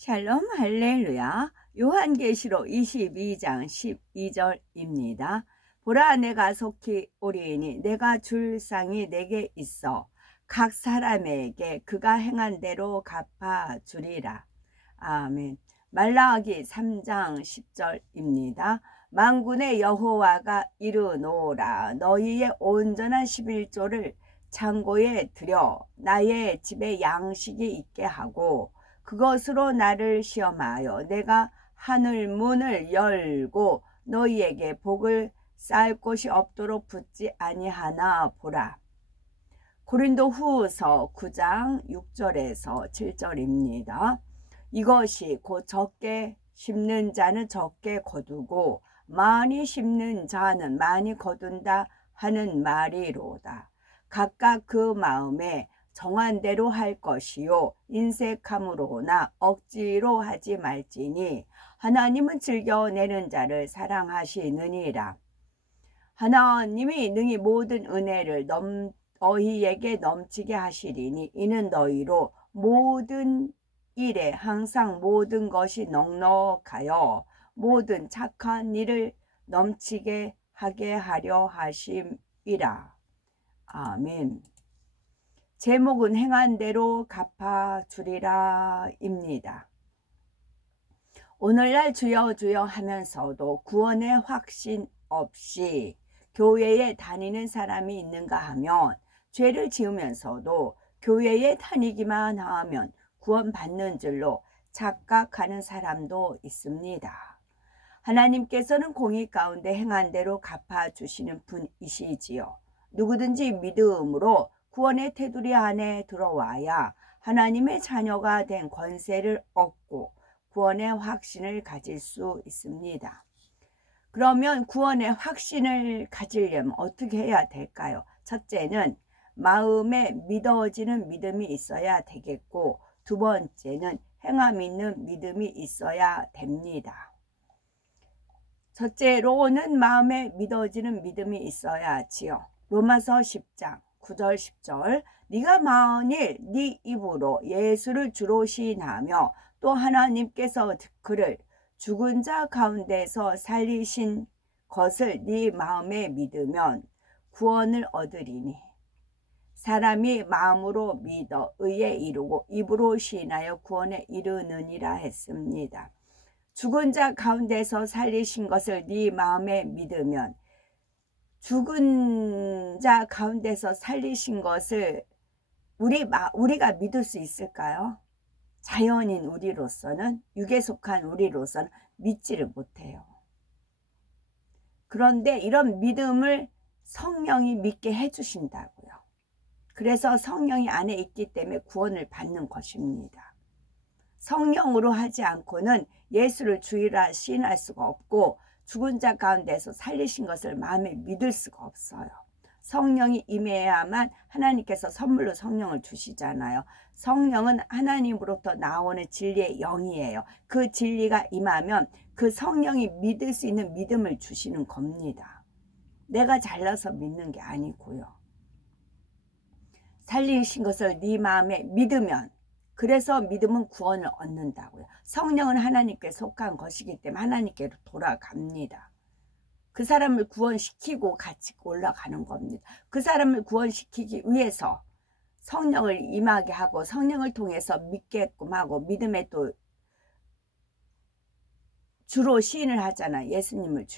샬롬 할렐루야. 요한계시록 22장 12절입니다. 보라, 내가 속히 오리니 내가 줄 상이 내게 있어 각 사람에게 그가 행한 대로 갚아주리라. 아멘. 말라기 3장 10절입니다. 만군의 여호와가 이르노라, 너희의 온전한 11조를 창고에 들여 나의 집에 양식이 있게 하고 그것으로 나를 시험하여 내가 하늘 문을 열고 너희에게 복을 쌓을 곳이 없도록 붙지 아니하나 보라. 고린도 후서 9장 6절에서 7절입니다. 이것이 곧 적게 심는 자는 적게 거두고 많이 심는 자는 많이 거둔다 하는 말이로다. 각각 그 마음에 정한 대로 할 것이요 인색함으로나 억지로 하지 말지니 하나님은 즐겨 내는 자를 사랑하시느니라. 하나님이 능히 모든 은혜를 너희에게 넘치게 하시리니 이는 너희로 모든 일에 항상 모든 것이 넉넉하여 모든 착한 일을 넘치게 하게 하려 하심이라. 아멘. 제목은 행한 대로 갚아주리라 입니다. 오늘날 주여 주여 하면서도 구원의 확신 없이 교회에 다니는 사람이 있는가 하면, 죄를 지으면서도 교회에 다니기만 하면 구원받는 줄로 착각하는 사람도 있습니다. 하나님께서는 공의 가운데 행한 대로 갚아주시는 분이시지요. 누구든지 믿음으로 구원의 테두리 안에 들어와야 하나님의 자녀가 된 권세를 얻고 구원의 확신을 가질 수 있습니다. 그러면 구원의 확신을 가지려면 어떻게 해야 될까요? 첫째는 마음에 믿어지는 믿음이 있어야 되겠고, 두 번째는 행함 있는 믿음이 있어야 됩니다. 첫째로는 마음에 믿어지는 믿음이 있어야지요. 로마서 10장 9절 10절, 네가 만일 네 입으로 예수를 주로 시인하며 또 하나님께서 그를 죽은 자 가운데서 살리신 것을 네 마음에 믿으면 구원을 얻으리니 사람이 마음으로 믿어 의에 이르고 입으로 시인하여 구원에 이르느니라 했습니다. 죽은 자 가운데서 살리신 것을 네 마음에 믿으면, 죽은 자 가운데서 살리신 것을 우리가 믿을 수 있을까요? 자연인 우리로서는, 육에 속한 우리로서는 믿지를 못해요. 그런데 이런 믿음을 성령이 믿게 해주신다고요. 그래서 성령이 안에 있기 때문에 구원을 받는 것입니다. 성령으로 하지 않고는 예수를 주이라 시인할 수가 없고, 죽은 자 가운데서 살리신 것을 마음에 믿을 수가 없어요. 성령이 임해야만 하나님께서 선물로 성령을 주시잖아요. 성령은 하나님으로부터 나오는 진리의 영이에요. 그 진리가 임하면 그 성령이 믿을 수 있는 믿음을 주시는 겁니다. 내가 잘나서 믿는 게 아니고요. 살리신 것을 네 마음에 믿으면, 그래서 믿음은 구원을 얻는다고요. 성령은 하나님께 속한 것이기 때문에 하나님께로 돌아갑니다. 그 사람을 구원시키고 같이 올라가는 겁니다. 그 사람을 구원시키기 위해서 성령을 임하게 하고 성령을 통해서 믿게끔 하고, 믿음에 또 주로 시인을 하잖아요. 예수님을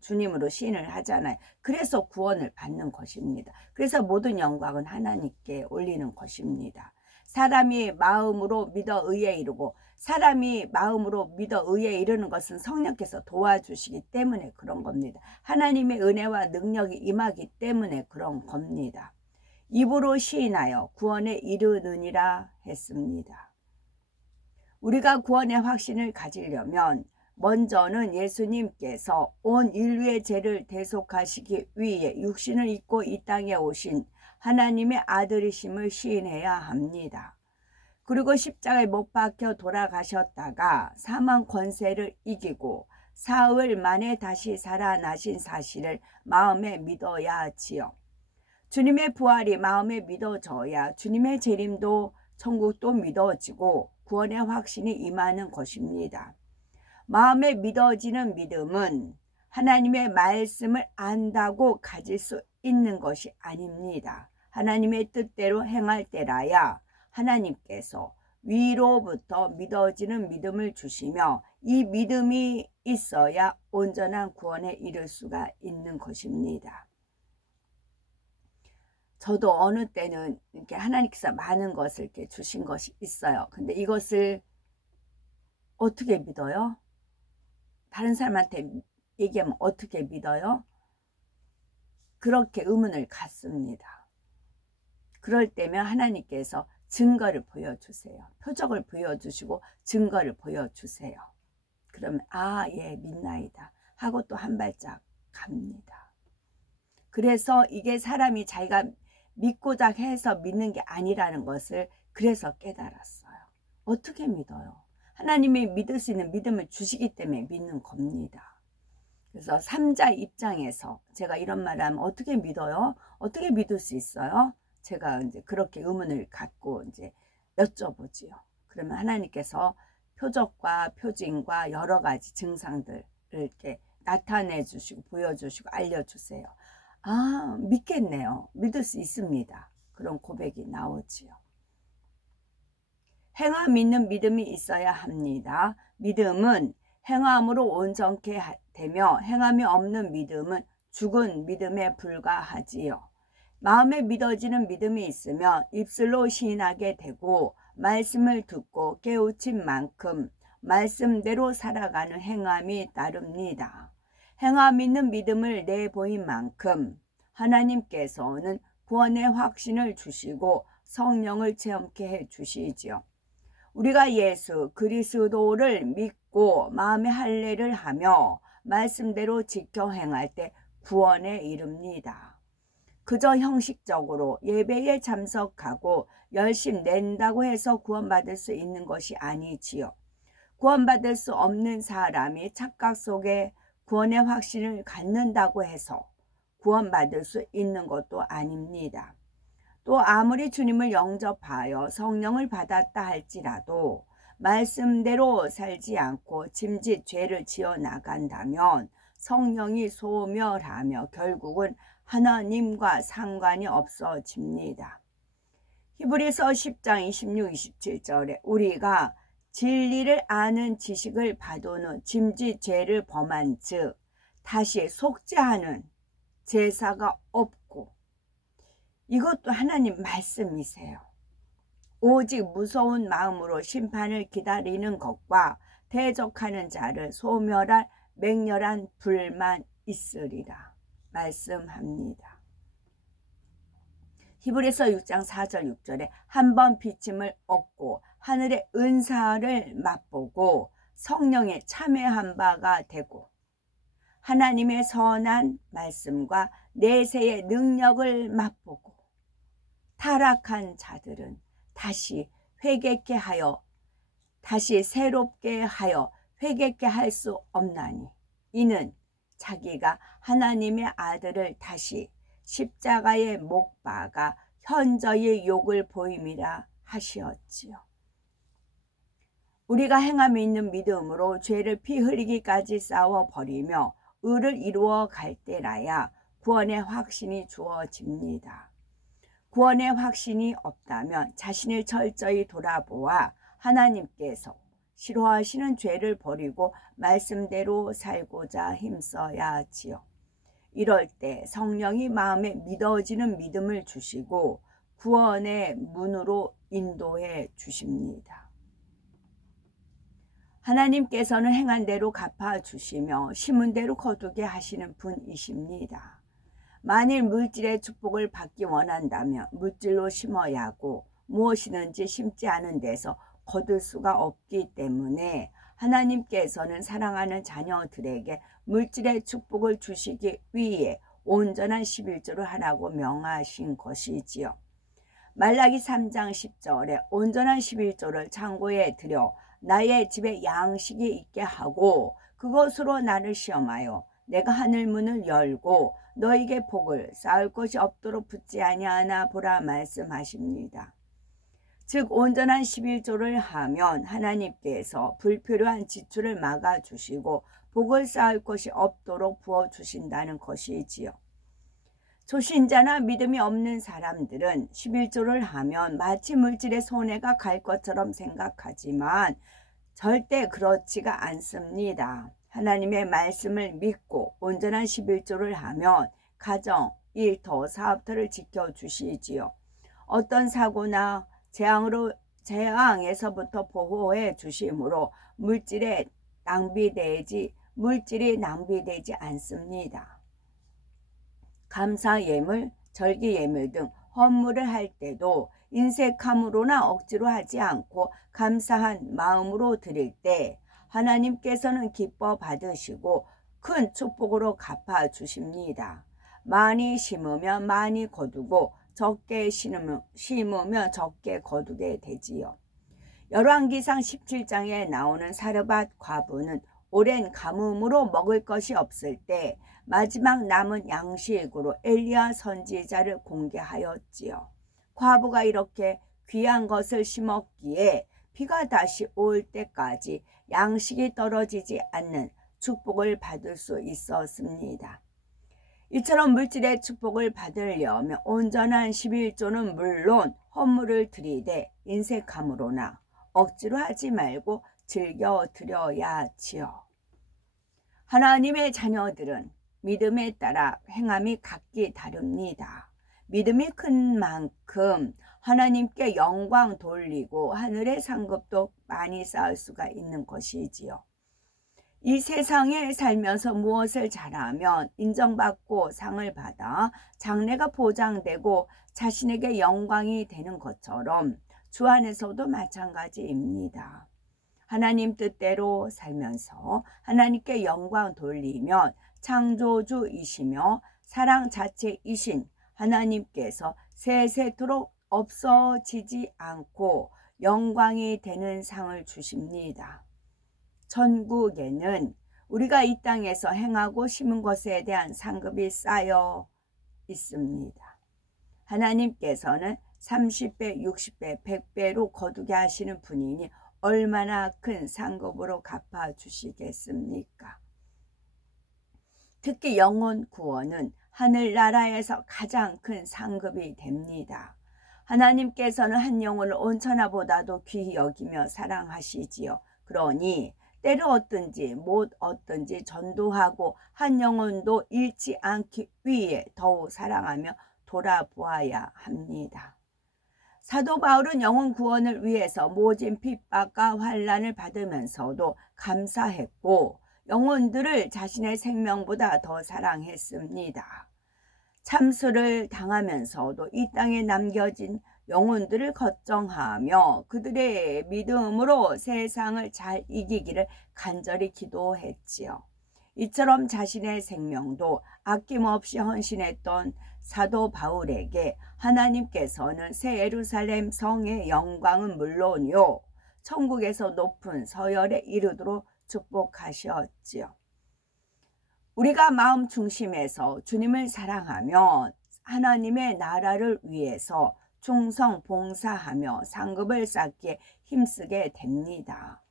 주님으로 시인을 하잖아요. 그래서 구원을 받는 것입니다. 그래서 모든 영광은 하나님께 올리는 것입니다. 사람이 마음으로 믿어 의에 이르고, 사람이 마음으로 믿어 의에 이르는 것은 성령께서 도와주시기 때문에 그런 겁니다. 하나님의 은혜와 능력이 임하기 때문에 그런 겁니다. 입으로 시인하여 구원에 이르느니라 했습니다. 우리가 구원의 확신을 가지려면 먼저는 예수님께서 온 인류의 죄를 대속하시기 위해 육신을 입고 이 땅에 오신 하나님의 아들이심을 시인해야 합니다. 그리고 십자가에 못 박혀 돌아가셨다가 사망 권세를 이기고 사흘 만에 다시 살아나신 사실을 마음에 믿어야 하지요. 주님의 부활이 마음에 믿어져야 주님의 재림도 천국도 믿어지고 구원의 확신이 임하는 것입니다. 마음에 믿어지는 믿음은 하나님의 말씀을 안다고 가질 수 있는 것이 아닙니다. 하나님의 뜻대로 행할 때라야 하나님께서 위로부터 믿어지는 믿음을 주시며 이 믿음이 있어야 온전한 구원에 이를 수가 있는 것입니다. 저도 어느 때는 이렇게 하나님께서 많은 것을 이렇게 주신 것이 있어요. 근데 이것을 어떻게 믿어요? 다른 사람한테 얘기하면 어떻게 믿어요? 그렇게 의문을 갖습니다. 그럴 때면 하나님께서 증거를 보여주세요. 표적을 보여주시고 증거를 보여주세요. 그러면 예, 믿나이다 하고 또 한 발짝 갑니다. 그래서 이게 사람이 자기가 믿고자 해서 믿는 게 아니라는 것을 그래서 깨달았어요. 어떻게 믿어요? 하나님이 믿을 수 있는 믿음을 주시기 때문에 믿는 겁니다. 그래서 3자 입장에서 제가 이런 말을 하면 어떻게 믿어요? 어떻게 믿을 수 있어요? 제가 이제 그렇게 의문을 갖고 이제 여쭤보지요. 그러면 하나님께서 표적과 표징과 여러 가지 증상들을 이렇게 나타내 주시고 보여주시고 알려주세요. 믿겠네요. 믿을 수 있습니다. 그런 고백이 나오지요. 행함 있는 믿음이 있어야 합니다. 믿음은 행함으로 온전케 되며 행함이 없는 믿음은 죽은 믿음에 불과하지요. 마음에 믿어지는 믿음이 있으면 입술로 시인하게 되고 말씀을 듣고 깨우친 만큼 말씀대로 살아가는 행함이 따릅니다. 행함 있는 믿음을 내보인 만큼 하나님께서는 구원의 확신을 주시고 성령을 체험케 해 주시지요. 우리가 예수 그리스도를 믿고 마음의 할례를 하며 말씀대로 지켜 행할 때 구원에 이릅니다. 그저 형식적으로 예배에 참석하고 열심 낸다고 해서 구원받을 수 있는 것이 아니지요. 구원받을 수 없는 사람이 착각 속에 구원의 확신을 갖는다고 해서 구원받을 수 있는 것도 아닙니다. 또 아무리 주님을 영접하여 성령을 받았다 할지라도 말씀대로 살지 않고 짐짓 죄를 지어 나간다면 성령이 소멸하며 결국은 하나님과 상관이 없어집니다. 히브리서 10장 26, 27절에 우리가 진리를 아는 지식을 받은 짐짓 죄를 범한 즉 다시 속죄하는 제사가 없고, 이것도 하나님 말씀이세요. 오직 무서운 마음으로 심판을 기다리는 것과 대적하는 자를 소멸할 맹렬한 불만 있으리라 말씀합니다. 히브리서 6장 4절 6절에 한번 비침을 얻고 하늘의 은사를 맛보고 성령에 참여한 바가 되고 하나님의 선한 말씀과 내세의 능력을 맛보고 타락한 자들은 다시 회개케 하여 다시 새롭게 하여 회개케 할 수 없나니 이는 자기가 하나님의 아들을 다시 십자가에 못 박아 현저히 욕을 보임이라 하시었지요. 우리가 행함이 있는 믿음으로 죄를 피 흘리기까지 싸워 버리며 의를 이루어 갈 때라야 구원의 확신이 주어집니다. 구원의 확신이 없다면 자신을 철저히 돌아보아 하나님께서 싫어하시는 죄를 버리고 말씀대로 살고자 힘써야 하지요. 이럴 때 성령이 마음에 믿어지는 믿음을 주시고 구원의 문으로 인도해 주십니다. 하나님께서는 행한 대로 갚아주시며 심은 대로 거두게 하시는 분이십니다. 만일 물질의 축복을 받기 원한다면 물질로 심어야 하고 무엇이든지 심지 않은 데서 거둘 수가 없기 때문에 하나님께서는 사랑하는 자녀들에게 물질의 축복을 주시기 위해 온전한 11조를 하라고 명하신 것이지요. 말라기 3장 10절에 온전한 11조를 창고에 들여 나의 집에 양식이 있게 하고 그것으로 나를 시험하여 내가 하늘 문을 열고 너에게 복을 쌓을 것이 없도록 붙지 아니하나 보라 말씀하십니다. 즉 온전한 11조를 하면 하나님께서 불필요한 지출을 막아주시고 복을 쌓을 것이 없도록 부어주신다는 것이지요. 초신자나 믿음이 없는 사람들은 11조를 하면 마치 물질의 손해가 갈 것처럼 생각하지만 절대 그렇지가 않습니다. 하나님의 말씀을 믿고 온전한 11조를 하면 가정, 일터, 사업터를 지켜주시지요. 어떤 사고나 재앙에서부터 보호해 주심으로 물질이 낭비되지 않습니다. 감사 예물, 절기 예물 등 헌물을 할 때도 인색함으로나 억지로 하지 않고 감사한 마음으로 드릴 때 하나님께서는 기뻐 받으시고 큰 축복으로 갚아 주십니다. 많이 심으면 많이 거두고 적게 심으면 적게 거두게 되지요. 열왕기상 17장에 나오는 사르밧 과부는 오랜 가뭄으로 먹을 것이 없을 때 마지막 남은 양식으로 엘리야 선지자를 공개하였지요. 과부가 이렇게 귀한 것을 심었기에 비가 다시 올 때까지 양식이 떨어지지 않는 축복을 받을 수 있었습니다. 이처럼 물질의 축복을 받으려면 온전한 11조는 물론 헌물을 드리되 인색함으로나 억지로 하지 말고 즐겨 드려야지요. 하나님의 자녀들은 믿음에 따라 행함이 각기 다릅니다. 믿음이 큰 만큼 하나님께 영광 돌리고 하늘의 상급도 많이 쌓을 수가 있는 것이지요. 이 세상에 살면서 무엇을 잘하면 인정받고 상을 받아 장래가 보장되고 자신에게 영광이 되는 것처럼 주 안에서도 마찬가지입니다. 하나님 뜻대로 살면서 하나님께 영광 돌리면 창조주이시며 사랑 자체이신 하나님께서 세세토록 없어지지 않고 영광이 되는 상을 주십니다. 천국에는 우리가 이 땅에서 행하고 심은 것에 대한 상급이 쌓여 있습니다. 하나님께서는 30배, 60배, 100배로 거두게 하시는 분이니 얼마나 큰 상급으로 갚아주시겠습니까? 특히 영혼 구원은 하늘나라에서 가장 큰 상급이 됩니다. 하나님께서는 한 영혼을 온천하보다도 귀히 여기며 사랑하시지요. 그러니 때를 얻든지 못 얻든지 전도하고 한 영혼도 잃지 않기 위해 더욱 사랑하며 돌아보아야 합니다. 사도 바울은 영혼 구원을 위해서 모진 핍박과 환난을 받으면서도 감사했고 영혼들을 자신의 생명보다 더 사랑했습니다. 참수를 당하면서도 이 땅에 남겨진 영혼들을 걱정하며 그들의 믿음으로 세상을 잘 이기기를 간절히 기도했지요. 이처럼 자신의 생명도 아낌없이 헌신했던 사도 바울에게 하나님께서는 새 예루살렘 성의 영광은 물론이요 천국에서 높은 서열에 이르도록 축복하셨지요. 우리가 마음 중심에서 주님을 사랑하면 하나님의 나라를 위해서 충성 봉사하며 상급을 쌓기에 힘쓰게 됩니다.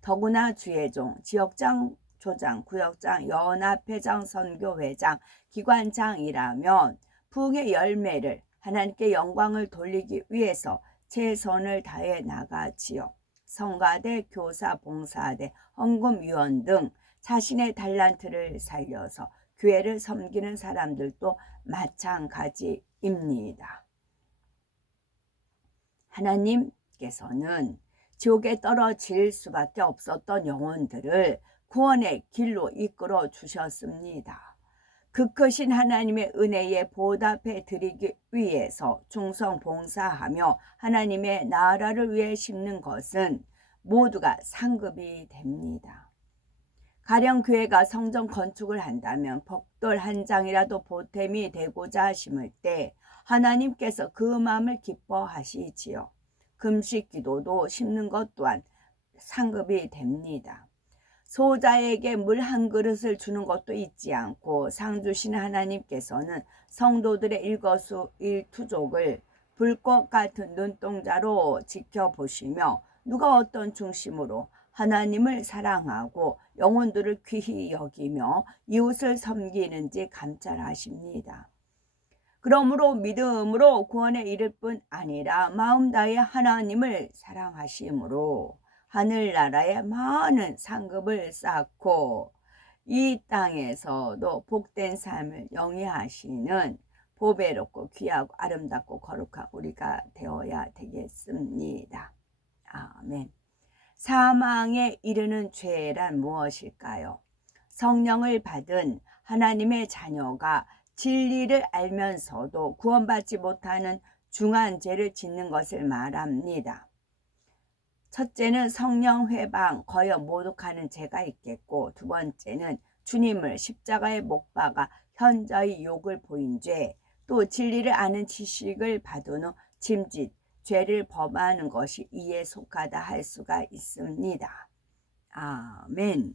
더구나 주의 종, 지역장, 조장, 구역장, 연합회장, 선교회장, 기관장이라면 부흥의 열매를 하나님께 영광을 돌리기 위해서 최선을 다해 나가지요. 성가대, 교사, 봉사대, 헌금위원 등 자신의 달란트를 살려서 교회를 섬기는 사람들도 마찬가지입니다. 하나님께서는 지옥에 떨어질 수밖에 없었던 영혼들을 구원의 길로 이끌어 주셨습니다. 그 크신 하나님의 은혜에 보답해 드리기 위해서 충성 봉사하며 하나님의 나라를 위해 심는 것은 모두가 상급이 됩니다. 가령 교회가 성전 건축을 한다면 벽돌 한 장이라도 보탬이 되고자 심을 때 하나님께서 그 마음을 기뻐하시지요. 금식 기도도 심는 것 또한 상급이 됩니다. 소자에게 물 한 그릇을 주는 것도 잊지 않고 상 주시는 하나님께서는 성도들의 일거수일투족을 불꽃 같은 눈동자로 지켜보시며 누가 어떤 중심으로 하나님을 사랑하고 영혼들을 귀히 여기며 이웃을 섬기는지 감찰하십니다. 그러므로 믿음으로 구원에 이를 뿐 아니라 마음 다해 하나님을 사랑하심으로 하늘나라에 많은 상급을 쌓고 이 땅에서도 복된 삶을 영위하시는 보배롭고 귀하고 아름답고 거룩한 우리가 되어야 되겠습니다. 아멘. 사망에 이르는 죄란 무엇일까요? 성령을 받은 하나님의 자녀가 진리를 알면서도 구원받지 못하는 중한 죄를 짓는 것을 말합니다. 첫째는 성령 회방, 거역 모독하는 죄가 있겠고, 두 번째는 주님을 십자가에 못 박아 현저히 욕을 보인 죄, 또 진리를 아는 지식을 받은 후 짐짓, 죄를 범하는 것이 이에 속하다 할 수가 있습니다. 아멘.